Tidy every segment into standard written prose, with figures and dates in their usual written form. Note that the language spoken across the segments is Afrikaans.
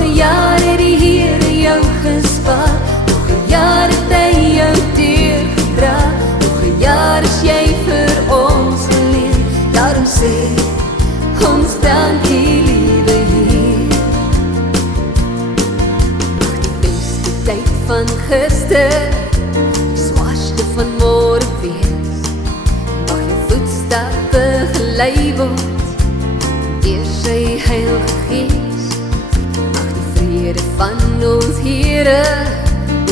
'n jaar het die Here jou gespaar, nog 'n jaar het hy jou deurgedra, nog 'n jaar is jy vir ons alleen. Daarom sê ons dankie, liewe Heer. Mag die beste tyd van gister die swaarste van môre wees. Mag jou voetstappe gelei word deur sy Heilige Gees. Mag die vrede van ons Here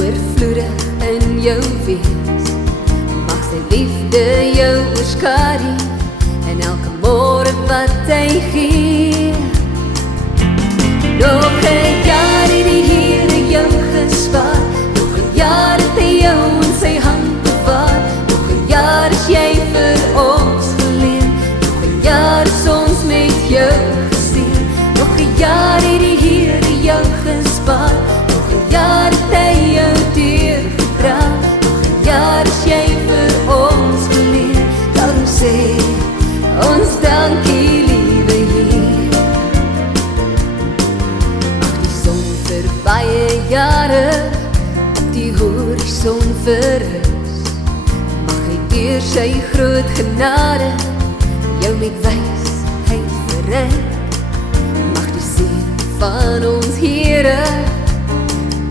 oorvloedig in jou wees. Mag sy liefde jou oorskadu en elke môre wat hy gee. Nog 'n jaar het die Here jou gespaar, nog 'n jaar het hy jou in sy hand bewaar, nog 'n jaar is jy vir ons geleen, nog 'n jaar is ons met jou geseën. Nog 'n jaar het die Here jou gespaar, nog 'n jaar het hy jou deurgedra, nog 'n jaar is jy vir ons geleen. Daarom sê ons dankie, liewe Heer. Mag die son vir baie jare op die horison verrus. Mag hy deur sy groot genade jou met wysheid verryk. Mag die seën van ons Here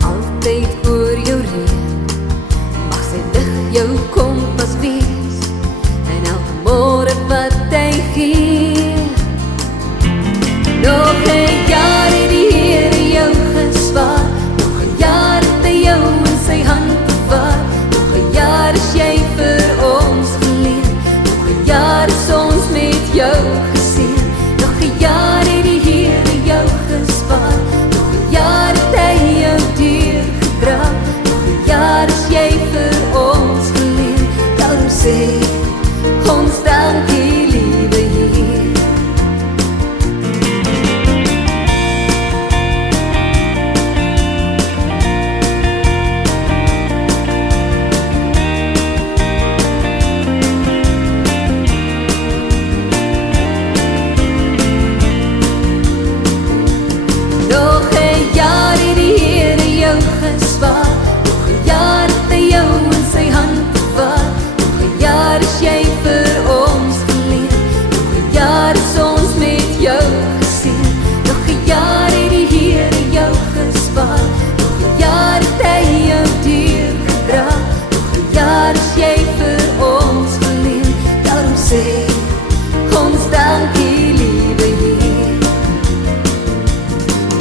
altyd oor jou reën. Mag sy lig jou kompas wees en elke môre wat hy gee. Nog 'n jaar het die Here jou gespaar, nog 'n jaar het hy jou in sy hand bewaar, nog 'n jaar is jy vir ons geleen, nog 'n jaar is ons met jou geseën. Nog 'n jaar het die Here jou gespaar, nog 'n jaar het hy jou deurgedra, nog 'n jaar is jy vir ons geleen. Daarom sê ons dankie, liewe Heer. Nog 'n jaar het die Here jou gespaar, nog 'n jaar het hy jou in sy hand bewaar, nog 'n jaar is jy vir ons geleen, nog 'n jaar is ons met jou geseën. Nog 'n jaar het die Here jou gespaar, nog 'n jaar het hy jou deurgedra, nog 'n jaar is jy vir ons geleen. Daarom sê ons dankie, liewe Heer.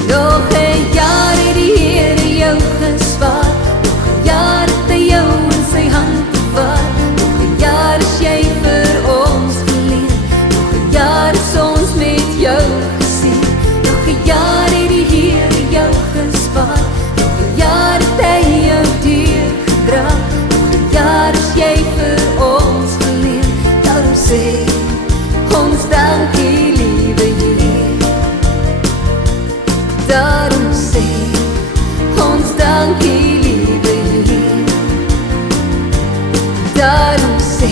Nog 'n jaar het die Here jou gespaar, nog 'n jaar het hy jou in sy hand bewaar, nog 'n jaar is jy vir ons geleen, nog 'n jaar is ons met jou geseën. Nog 'n jaar het die Here jou gespaar, nog 'n jaar het hy jou deurgedra, nog 'n jaar is jy vir ons geleen. Daarom sê ons dankie, liewe Heer. Daarom sê ons dankie, liewe Heer. Daarom sê